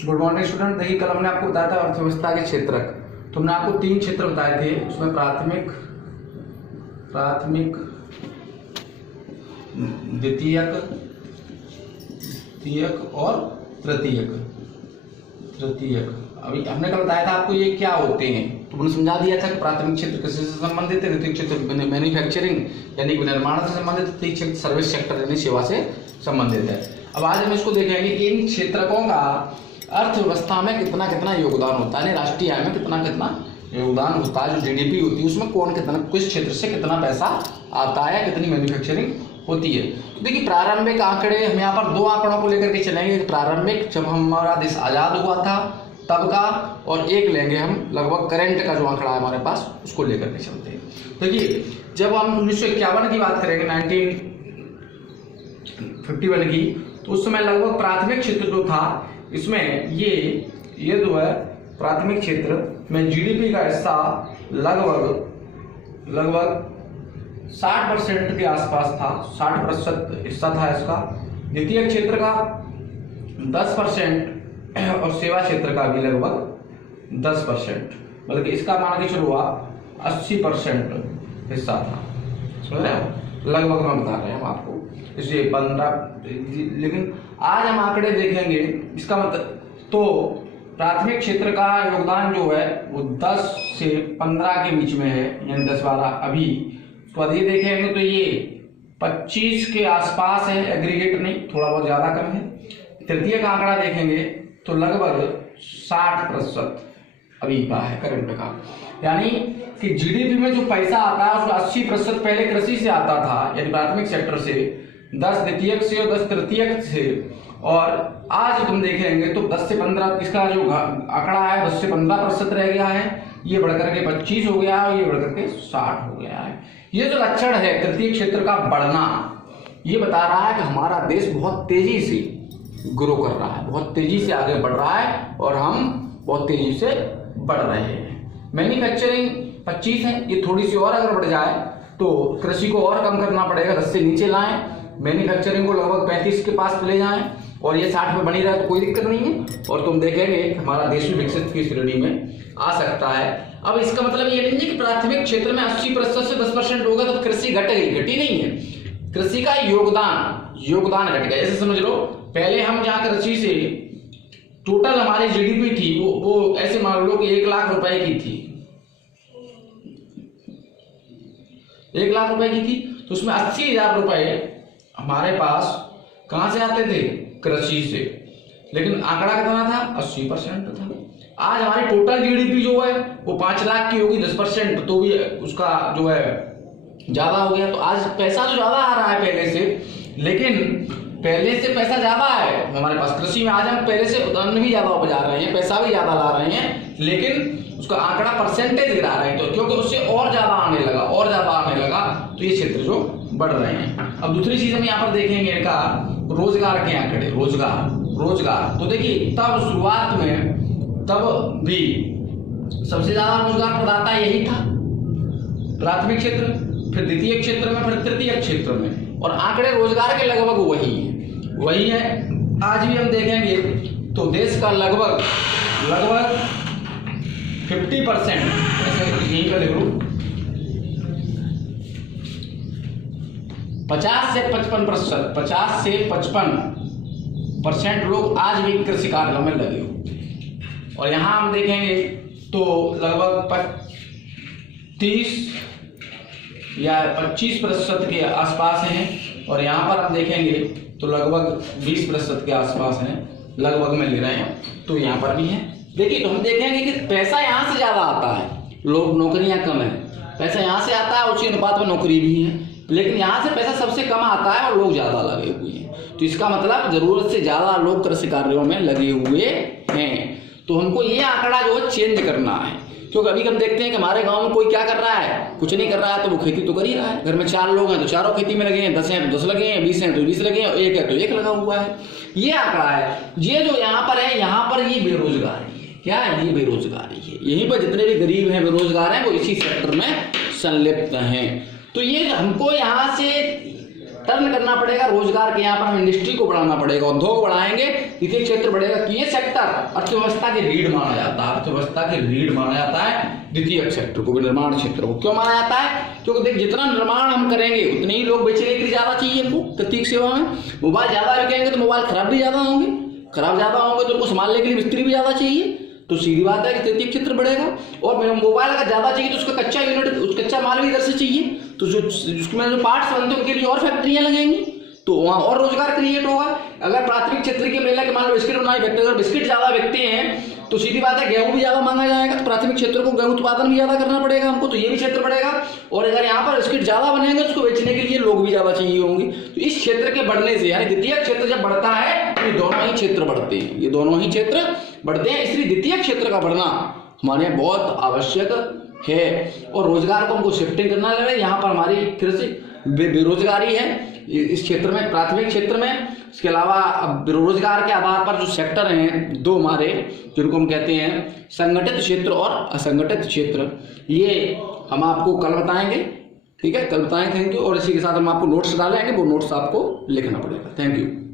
Good morning student. देखिए कल हमने आपको बताया था अर्थव्यवस्था के क्षेत्रक। तो हमने आपको 3 क्षेत्र बताए थे, उसमें प्राथमिक, द्वितीयक और तृतीयक। अभी हमने कल बताया था आपको ये क्या होते हैं, तो हमने समझा दिया था कि प्राथमिक क्षेत्र कृषि से संबंधित है, द्वितीय क्षेत्र मैन्युफैक्चरिंग यानी निर्माण से संबंधित, तृतीय क्षेत्र सर्विस सेक्टर यानी सेवा से संबंधित है। अब आज हम इसको देखेंगे कि इन क्षेत्रकों का अर्थव्यवस्था में कितना कितना योगदान होता है, राष्ट्रीय आय में कितना कितना योगदान होता है, जो जीडीपी होती है उसमें कौन कितना, किस क्षेत्र से कितना पैसा आता है, कितनी मैन्युफैक्चरिंग होती है। तो देखिए प्रारंभिक आंकड़े हम यहाँ पर 2 आंकड़ों को लेकर के चलेंगे। प्रारंभिक जब हमारा देश आज़ाद हुआ था तब का, और एक लेंगे हम लगभग करंट का जो आंकड़ा है हमारे पास, उसको लेकर के चलते हैं। देखिए जब हम 1951 की बात करेंगे, 1951 की, तो उस समय लगभग प्राथमिक क्षेत्र जो था इसमें ये जो है प्राथमिक क्षेत्र में जीडीपी का हिस्सा लगभग 60% के आसपास था, 60% हिस्सा था इसका। द्वितीय क्षेत्र का 10% और सेवा क्षेत्र का भी लगभग 10%, मतलब इसका मान के चलो आप 80% हिस्सा था। समझ रहे हो, लगभग हम बता रहे हैं हम आपको, इसलिए 15। लेकिन आज हम आंकड़े देखेंगे, इसका मतलब तो प्राथमिक क्षेत्र का योगदान जो है वो 10 से 15 के बीच में है, यानी 10-12 अभी। तो ये देखेंगे तो ये 25 के आसपास है, एग्रीगेट नहीं, थोड़ा बहुत ज्यादा कम है। तृतीय का आंकड़ा देखेंगे तो लगभग 60% अभी का है, करंट का। यानी कि जीडीपी में जो पैसा आता है उसका 80% पहले कृषि से आता था, यानी प्राथमिक सेक्टर से, 10 द्वितीयक से और 10 तृतीयक से, और आज तुम देखेंगे तो 10 से 15 इसका जो आंकड़ा है 10 से 15% रह गया है, ये बढ़कर के 25 हो गया है, ये बढ़कर के 60 हो गया है। ये जो लक्षण है तृतीय क्षेत्र का बढ़ना, ये बता रहा है कि हमारा देश बहुत तेजी से ग्रो कर रहा है, बहुत तेजी से आगे बढ़ रहा है और हम बहुत तेजी से बढ़ रहे हैं। मैन्युफैक्चरिंग 25 है, ये थोड़ी सी और अगर बढ़ जाए तो कृषि को और कम करना पड़ेगा, 10 से नीचे लाएं, मैन्युफैक्चरिंग को लगभग 35 के पास ले जाएं और ये 60 में बनी रहे तो कोई दिक्कत नहीं है, और तुम देखेंगे हमारा देश भी विकसित की श्रेणी में आ सकता है। अब इसका मतलब ये नहीं है कि प्राथमिक क्षेत्र में 80% से 10% होगा तो कृषि घट गई, घटी नहीं है। कृषि का योगदान घट गया। जैसे समझ लो, पहले हम जहाँ कृषि से टोटल हमारी जीडीपी थी वो ऐसे मान लो कि 1 लाख रुपए की थी, 1 लाख रुपए की थी, तो उसमें 80,000 रुपए हमारे पास कहां से आते थे? कृषि से। लेकिन आंकड़ा कितना था? 80% था। आज हमारी टोटल जीडीपी जो है वो 5 लाख की होगी, 10% तो भी उसका जो है ज्यादा हो गया। तो आज पैसा तो ज्यादा आ रहा है पहले से, लेकिन पहले से पैसा ज्यादा है हमारे पास कृषि में। आज हम पहले से उत्पन्न भी ज्यादा उपजा रहे हैं, पैसा भी ज्यादा ला रहे हैं, लेकिन उसका आंकड़ा परसेंटेज गिरा रहे हैं, तो क्योंकि उससे और ज्यादा आने लगा, तो ये क्षेत्र जो बढ़ रहे हैं। अब दूसरी चीज हम यहाँ पर देखेंगे इनका रोजगार के आंकड़े। रोजगार तो देखिए तब शुरुआत में तब भी सबसे ज्यादा रोजगार प्रदाता यही था, प्राथमिक क्षेत्र, फिर द्वितीय क्षेत्र में, फिर तृतीय क्षेत्र में, और आंकड़े रोजगार के लगभग वही है। आज भी हम देखेंगे तो देश का लगभग 50%, यहीं पर लिख लो, 50 से 55% लोग आज भी कृषि कार्यों में लगे हो। और यहाँ हम देखेंगे तो लगभग 30 या 25% के आसपास हैं, और यहाँ पर हम देखेंगे तो लगभग 20% के आसपास हैं, लगभग में ले रहे हैं, तो यहाँ पर भी है। देखिए तो हम देखेंगे कि पैसा यहाँ से ज्यादा आता है, लोग नौकरियां कम है, पैसा यहाँ से आता है, उसी अनुपात में नौकरी भी है, लेकिन यहाँ से पैसा सबसे कम आता है और लोग ज्यादा लगे हुए हैं। तो इसका मतलब जरूरत से ज्यादा लोग कृषि कार्यों में लगे हुए हैं। तो हमको ये आंकड़ा जो है चेंज करना है, क्योंकि अभी हम देखते हैं कि हमारे गांव में कोई क्या कर रहा है, कुछ नहीं कर रहा है, तो वो खेती तो कर ही रहा है। घर में 4 लोग हैं तो चारों खेती में लगे हैं, 10 हैं तो 10 लगे हैं, 20 हैं तो 20 लगे हैं, और 1 है तो 1 लगा हुआ है। ये आंकड़ा है। ये जो यहाँ पर है, यहाँ पर ये बेरोजगारी है। क्या है? ये बेरोजगारी है। यहीं पर जितने भी गरीब हैं, बेरोजगार हैं, वो इसी सेक्टर में संलिप्त हैं। तो ये हमको यहाँ से टर्न करना पड़ेगा रोजगार के, यहाँ पर हम इंडस्ट्री को बढ़ाना पड़ेगा, उद्योग बढ़ाएंगे, द्वितीय क्षेत्र बढ़ेगा। कि ये सेक्टर अर्थव्यवस्था के रीढ़ माना जाता है, अर्थव्यवस्था के रीढ़ माना जाता है द्वितीय क्षेत्र को, निर्माण क्षेत्र को। क्यों माना जाता है? क्योंकि देख जितना निर्माण हम करेंगे उतने ही लोग बेचने के लिए ज्यादा चाहिए हमको प्रतीक सेवा में। मोबाइल ज्यादा बिकेंगे तो मोबाइल खराब भी ज्यादा होंगे, खराब ज्यादा होंगे तो उनको संभालने के लिए मिस्त्री भी ज्यादा चाहिए, तो सीधी बात है कि तृतीय क्षेत्र बढ़ेगा। और मोबाइल अगर ज्यादा चाहिए तो उसका कच्चा यूनिट, उस कच्चा माल भी इधर से चाहिए, तो जो उसमें जो पार्ट्स बनते हैं उनके लिए और फैक्ट्रियां लगेंगी, तो वहाँ और रोजगार क्रिएट होगा। अगर प्राथमिक क्षेत्र के मेला के मान लो बिस्किट बनाए बिकते, अगर बिस्किट ज्यादा बिकते हैं तो सीधी बात है गेहूं भी ज्यादा मांगा जाएगा, तो प्राथमिक क्षेत्र को गेहूं उत्पादन भी ज्यादा करना पड़ेगा हमको, तो ये भी क्षेत्र बढ़ेगा। और अगर यहाँ पर बिस्किट ज्यादा बनेंगे तो उसको बेचने के लिए लोग भी ज्यादा चाहिए होंगे, तो इस क्षेत्र के बढ़ने से, यानी द्वितीय क्षेत्र जब बढ़ता है तो ये दोनों ही क्षेत्र बढ़ते हैं, ये दोनों ही क्षेत्र बढ़ते हैं। इसलिए द्वितीय क्षेत्र का बढ़ना हमारे यहाँ बहुत आवश्यक है। और रोजगार को हमको शिफ्टिंग करना लगे। यहाँ पर हमारी कृषि बेरोजगारी है इस क्षेत्र में, प्राथमिक क्षेत्र में। इसके अलावा रोजगार के आधार पर जो सेक्टर हैं दो हमारे, जिनको हम कहते हैं संगठित क्षेत्र और असंगठित क्षेत्र, ये हम आपको कल बताएंगे। ठीक है, कल बताएंगे। Thank you. और इसी के साथ हम आपको नोट्स डालेंगे, वो नोट्स आपको लिखना पड़ेगा। Thank you.